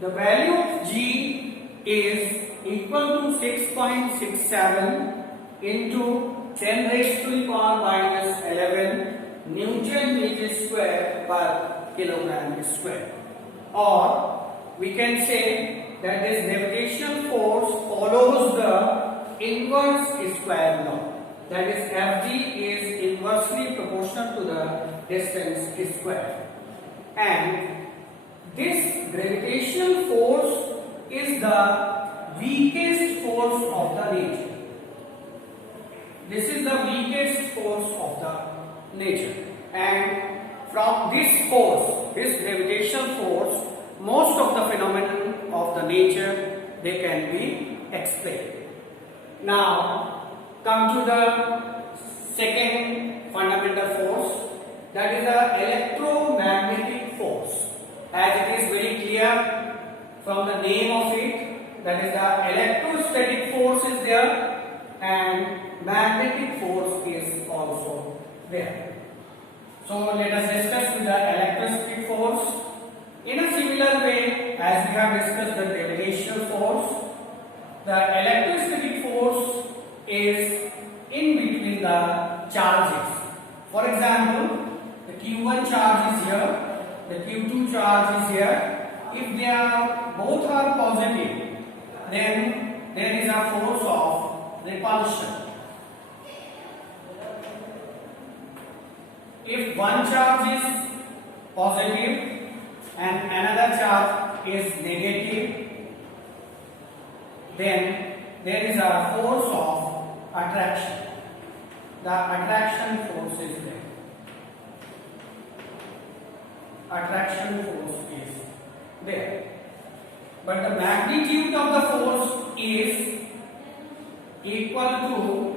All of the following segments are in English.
the value of G is equal to 6.67 into 10 raised to the power minus 11 Newton meter square per kilogram square. Or we can say that this gravitational force follows the inverse square law. That is, Fg is inversely proportional to the distance square. And this gravitational force is the weakest force of the nature. This is the weakest force of the nature. And from this force, this gravitational force, most of the phenomena of the nature, they can be explained. Now, come to the second fundamental force, that is the electromagnetic force. As it is very clear from the name of it, that is the electrostatic force is there and magnetic force is also there. So let us discuss with the electrostatic force. In a similar way as we have discussed the gravitational force, the electrostatic force is in between the charges. For example, the Q1 charge is here, the Q2 charge is here. If they are both are positive, then there is a force of repulsion. If one charge is positive and another charge is negative, then there is a force of attraction. The attraction force is there. Attraction force is there. But the magnitude of the force is equal to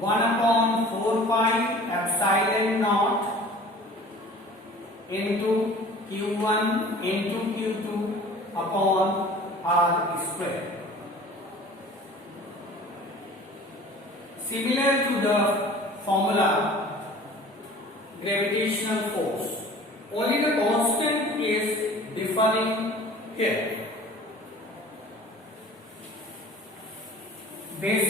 1 upon 4 pi epsilon naught into Q1 into Q2 upon R square. Similar to the formula gravitational force, only the constant is differing here. This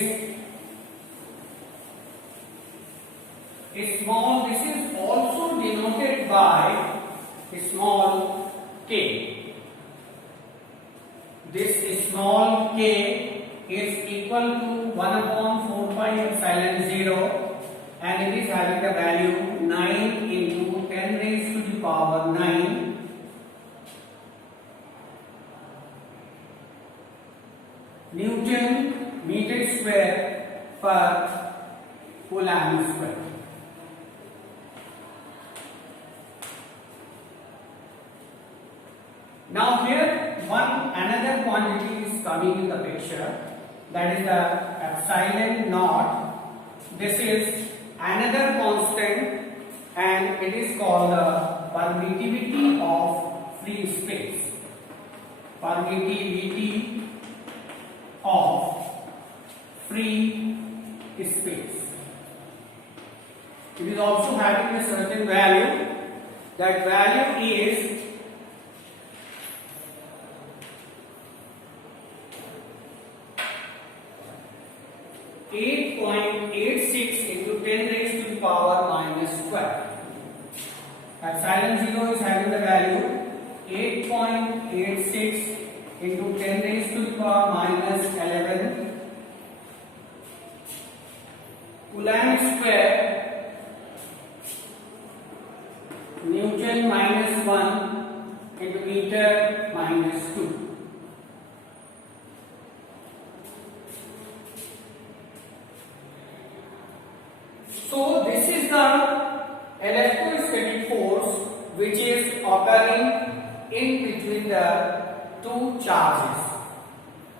is also denoted by small k. This small k is equal to 1 upon 4 pi epsilon 0 and it is having the value 9 into 10 raised to the power 9 Newton meter square per Coulomb square. Now here another quantity is coming in the picture, that is the epsilon naught. This is another constant and it is called the permittivity of free space. Permittivity of free space. It is also having a certain value. That value is 8.86 into 10 raised to the power minus 12. Epsilon 0 is having the value 8.86 into 10 raised to the power minus 11 Coulomb square Newton minus 1 into meter minus 2. So this is the electrostatic force which is occurring in between the two charges.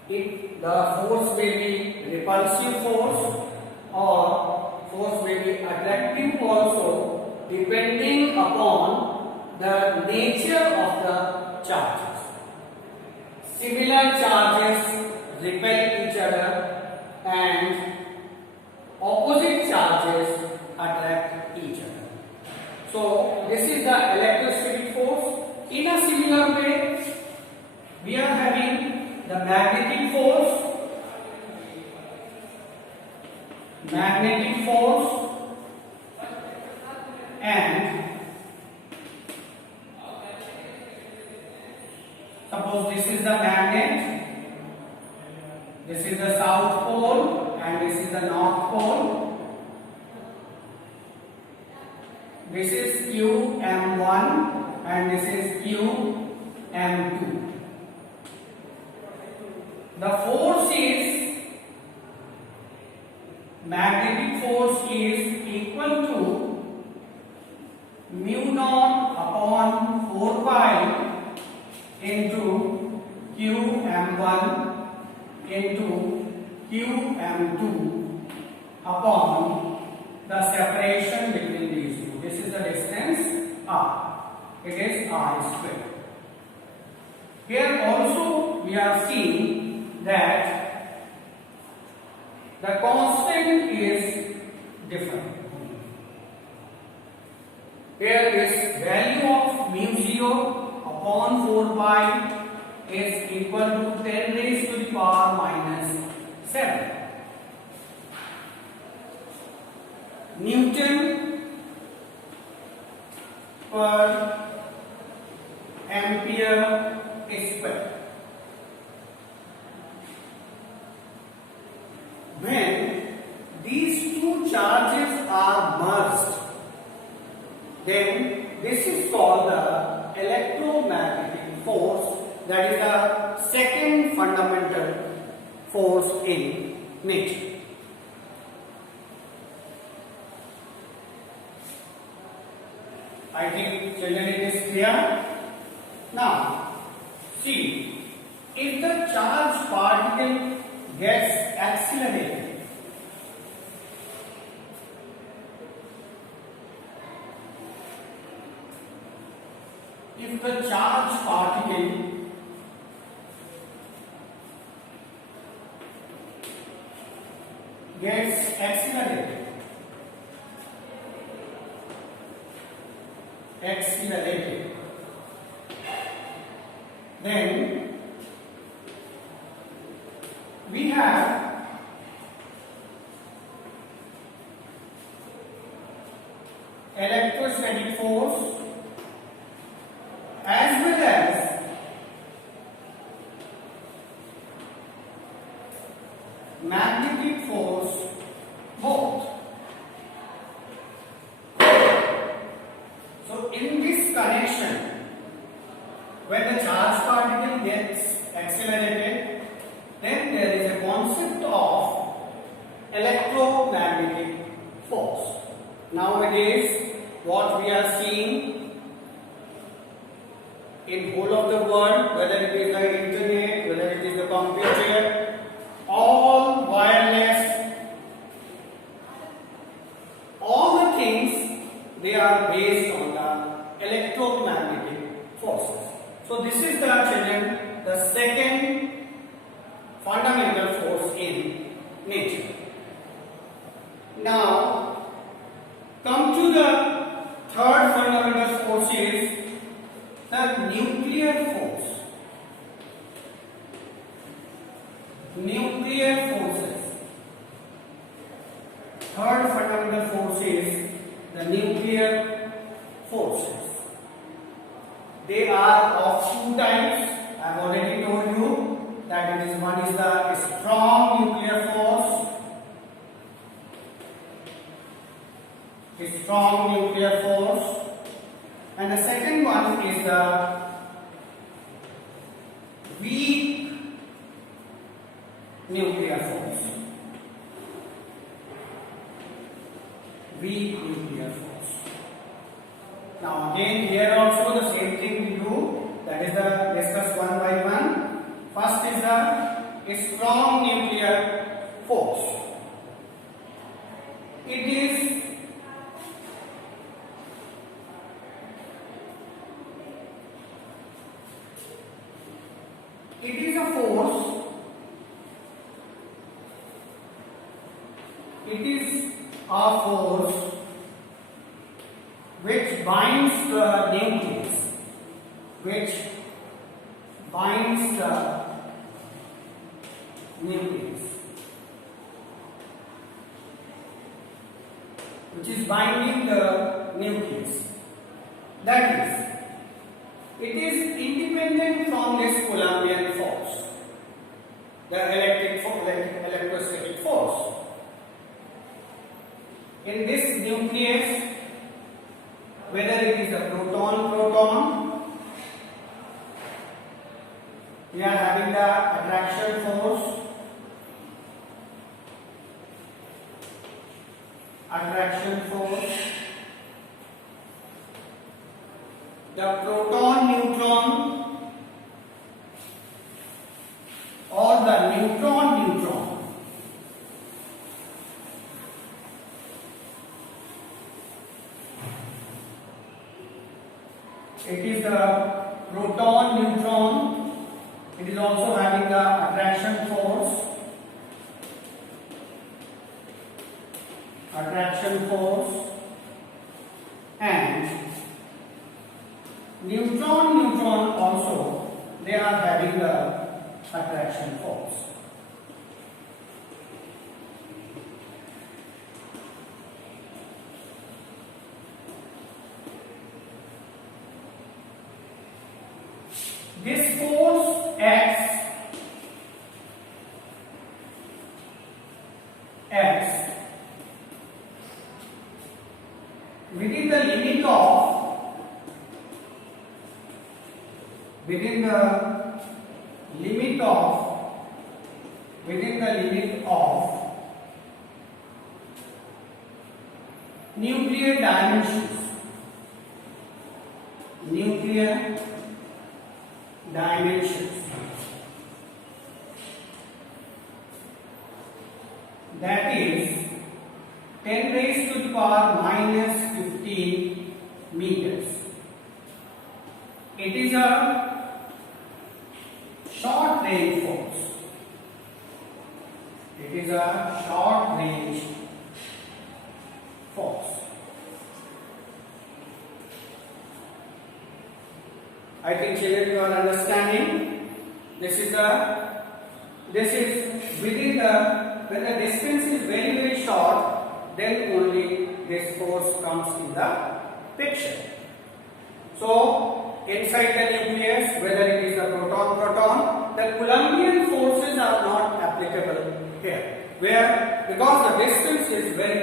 The force may be repulsive force or force may be attractive also, depending upon the nature of the charges. Similar charges repel each other and opposite charges attract each other. So this is the electrostatic force. In a similar way, we magnetic force and suppose this is the magnet, this is the south pole and this is the north pole. This is QM1 and this is QM2. The force is, magnetic force is equal to mu naught upon 4 pi into QM1 into QM2 upon the separation between these two. This is the distance r. It is r square. Here also we are seeing that the constant is different. Here is value of mu 0 upon 4 pi is equal to 10 raised to the power minus 7. Newton per ampere square. When these two charges are merged, then this is called the electromagnetic force. That is the second fundamental force in nature. I think children it is clear. Now, see, if the charged particle gets accelerated, if the charged particle gets accelerated, then we have electrostatic force as well as magnetic force both. So in this connection, when the charged particle gets accelerated, then there is a concept of electromagnetic force. Nowadays, what we are seeing in whole of the world, whether it is the internet, whether it is the computer, all wireless, all the things, they are based on the electromagnetic forces. So this is the children, the second fundamental force in nature. Now, come to the third fundamental force is the nuclear force. Nuclear forces. Third fundamental force is the nuclear forces. They are of two types. I have already told you that it is one is the strong nuclear force. A strong nuclear force. And the second one is the weak nuclear force. Weak nuclear force. Now again here also the same thing we do, that is the discuss one by one. First is the strong nuclear force. It is a force. It is a force which binds the nucleus, which binds the nucleus. which is binding the nucleus. That is, it is independent from this Coulombian force, the electrostatic force. In this nucleus, whether it is a proton, we are having the attraction force, the proton-neutron or the neutron-neutron. It is the proton-neutron. It is also having the attraction force, and neutron also, they are having the attraction force. This force acts within the limit of nuclear dimensions. That is 10 raised to the power minus 15 meters. It is a short range force. I think children, you are understanding. This is within when the distance is very, very short, then only this force comes in the picture. So inside the nucleus, whether it is a proton, the Coulombian forces are not applicable here, because the distance is very,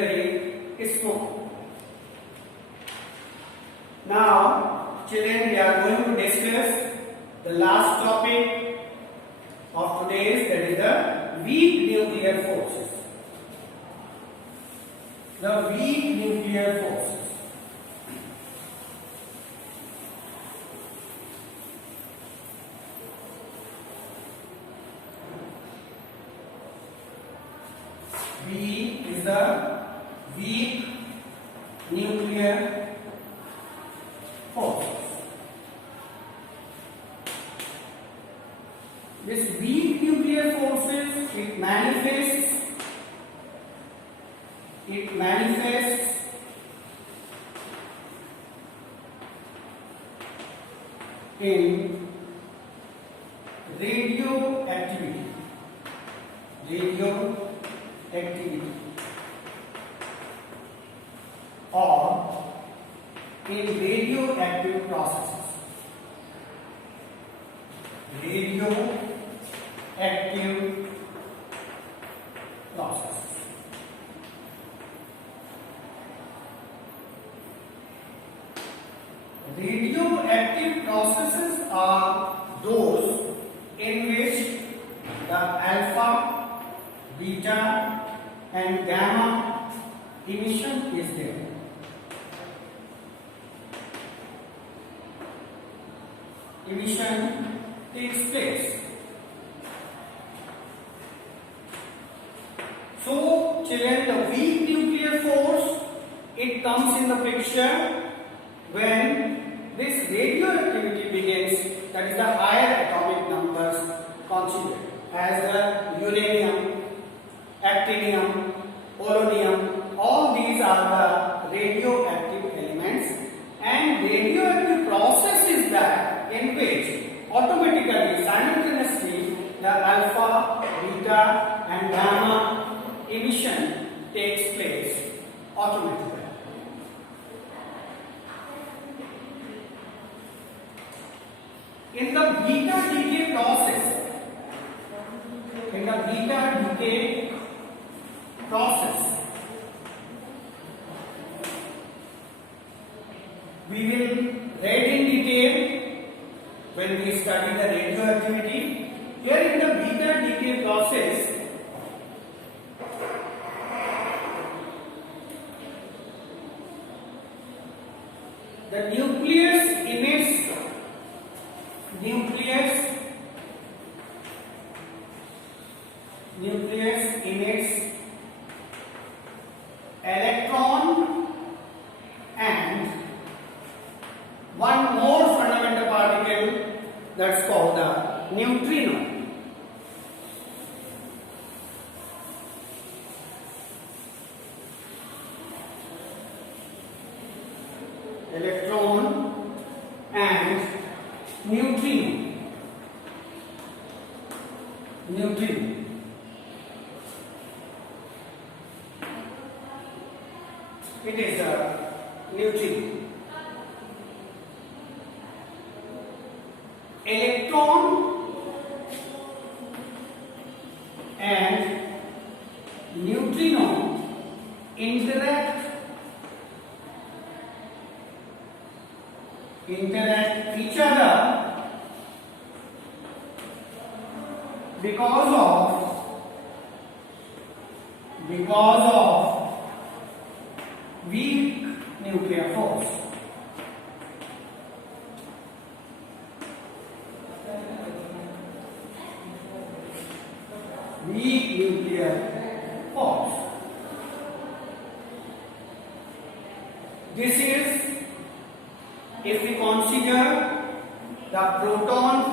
very small. Now children, we are going to discuss the last topic of today's, that is the weak nuclear forces. V is the weak nuclear forces. This weak nuclear forces, it manifests in radioactivity or in radioactive processes. Radioactive processes are those in which the alpha, beta and gamma emission is there. Emission takes place. So children, the weak nuclear force, it comes in the picture when this radioactivity begins, that is the higher atomic numbers constituted, as the uranium, actinium, polonium, all these are the radioactive elements, and radioactive process is that in which automatically, simultaneously, the alpha, beta and gamma emission takes place automatically. In the beta decay process, we will read in detail when we study the radioactivity. Here in the beta decay process, the nucleus emits electron and one more fundamental particle, that's called the neutrino. Electron and neutrino. It is a neutrino. Electron and neutrino interact each other because of weak nuclear force. Weak nuclear force. This is if we consider the proton,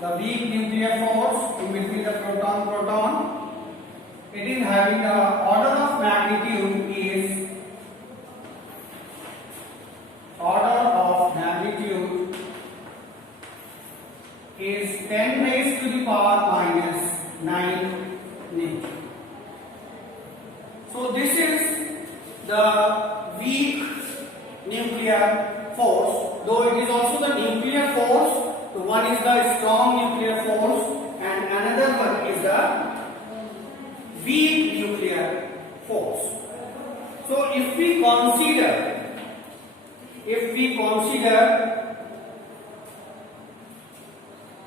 the weak nuclear force in between the proton, it is having the order of magnitude is 10 raised to the power minus 9 Newton. So this is the weak nuclear force, though it is also the nuclear force. So one is the strong nuclear force and another one is the weak nuclear force. So if we consider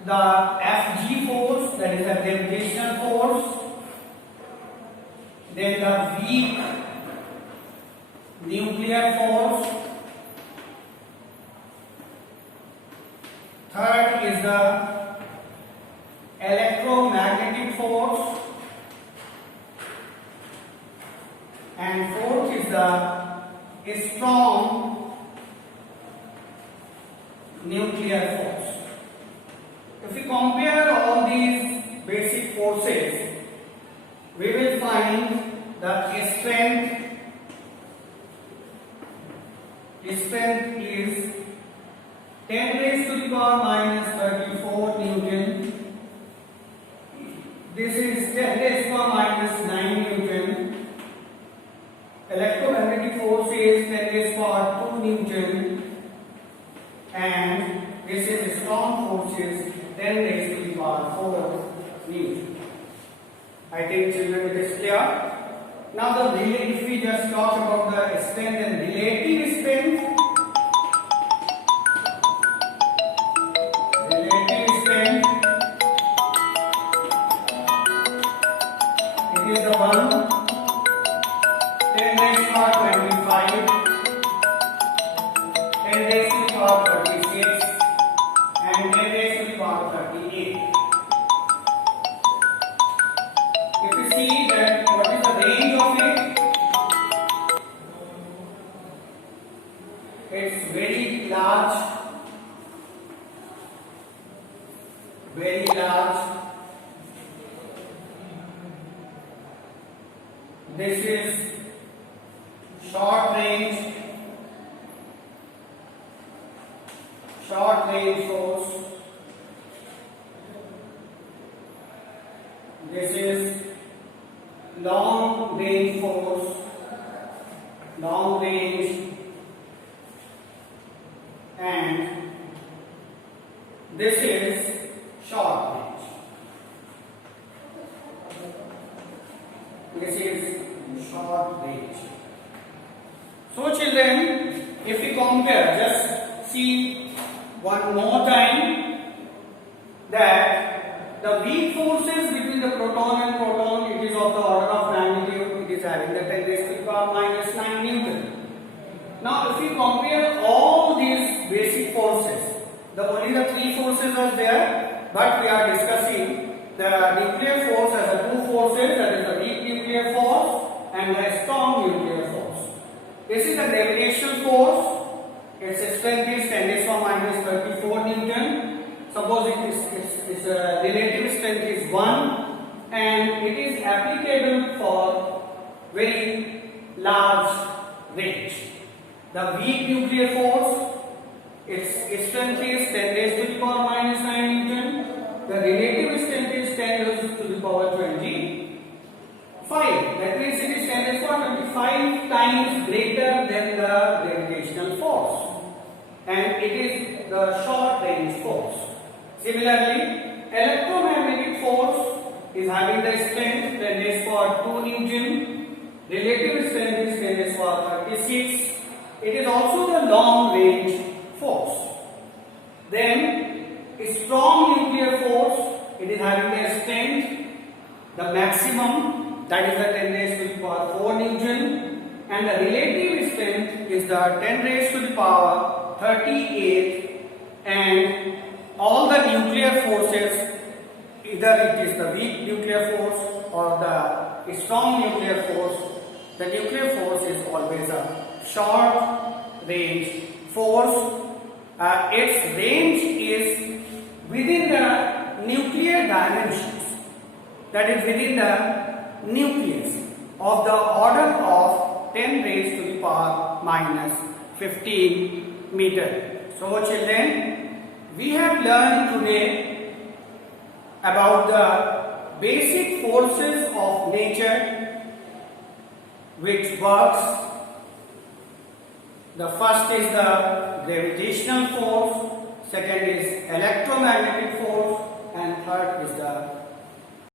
the Fg force, that is the gravitational force, then the weak nuclear force, third is the electromagnetic force, and fourth is the strong nuclear force. If we compare all these basic forces, we will find the strength is 10 raised to the power minus 34 Newton. This is 10 raised to the power minus 9 Newton. Electromagnetic force is 10 raised to the power 2 Newton. And this is strong force is 10 raised to the power 4 Newton. I think children it is clear. Now if we just talk about the strength and relative strength. It is the one 10 raised to the power 25, 10 raised to the power 36, and 10 raised to the power 38. If you see that what is the range of it, it's very large. This is short range force. This is long range force, long range, and This is short range. This is short range. So children, if we compare, just see one more time that the weak forces between the proton and proton, it is of the order of magnitude, it is having the 10 raised to the power minus 9 Newton. Now if we compare all these basic forces, only the three forces are there, but we are discussing the nuclear force as a two forces, that is the weak nuclear force and the strong nuclear force. This is the gravitational force. Its strength is 10 raised to the minus 34 Newton. Suppose its relative strength is 1 and it is applicable for very large range. The weak nuclear force, its strength is 10 raised to the power minus 9 Newton. The relative strength is 10 raised to the power 25. That means it is 10 raised to the power 25 times greater than the gravitational force. And it is the short range force. Similarly, electromagnetic force is having the strength 10 raised to the power 2 Newton. Relative strength is 10 raised to the power 36. It is also the long range force. Then, a strong nuclear force, it is having the strength, the maximum, that is the 10 raised to the power 4 Newton, and the relative strength is the 10 raised to the power 38, and all the nuclear forces, either it is the weak nuclear force or the strong nuclear force, the nuclear force is always a short range force. Its range is within the nuclear dimensions, that is within the nucleus of the order of 10 raised to the power minus 15 meter. So children, we have learned today about the basic forces of nature which works. The first is the gravitational force, second is electromagnetic force, and third is the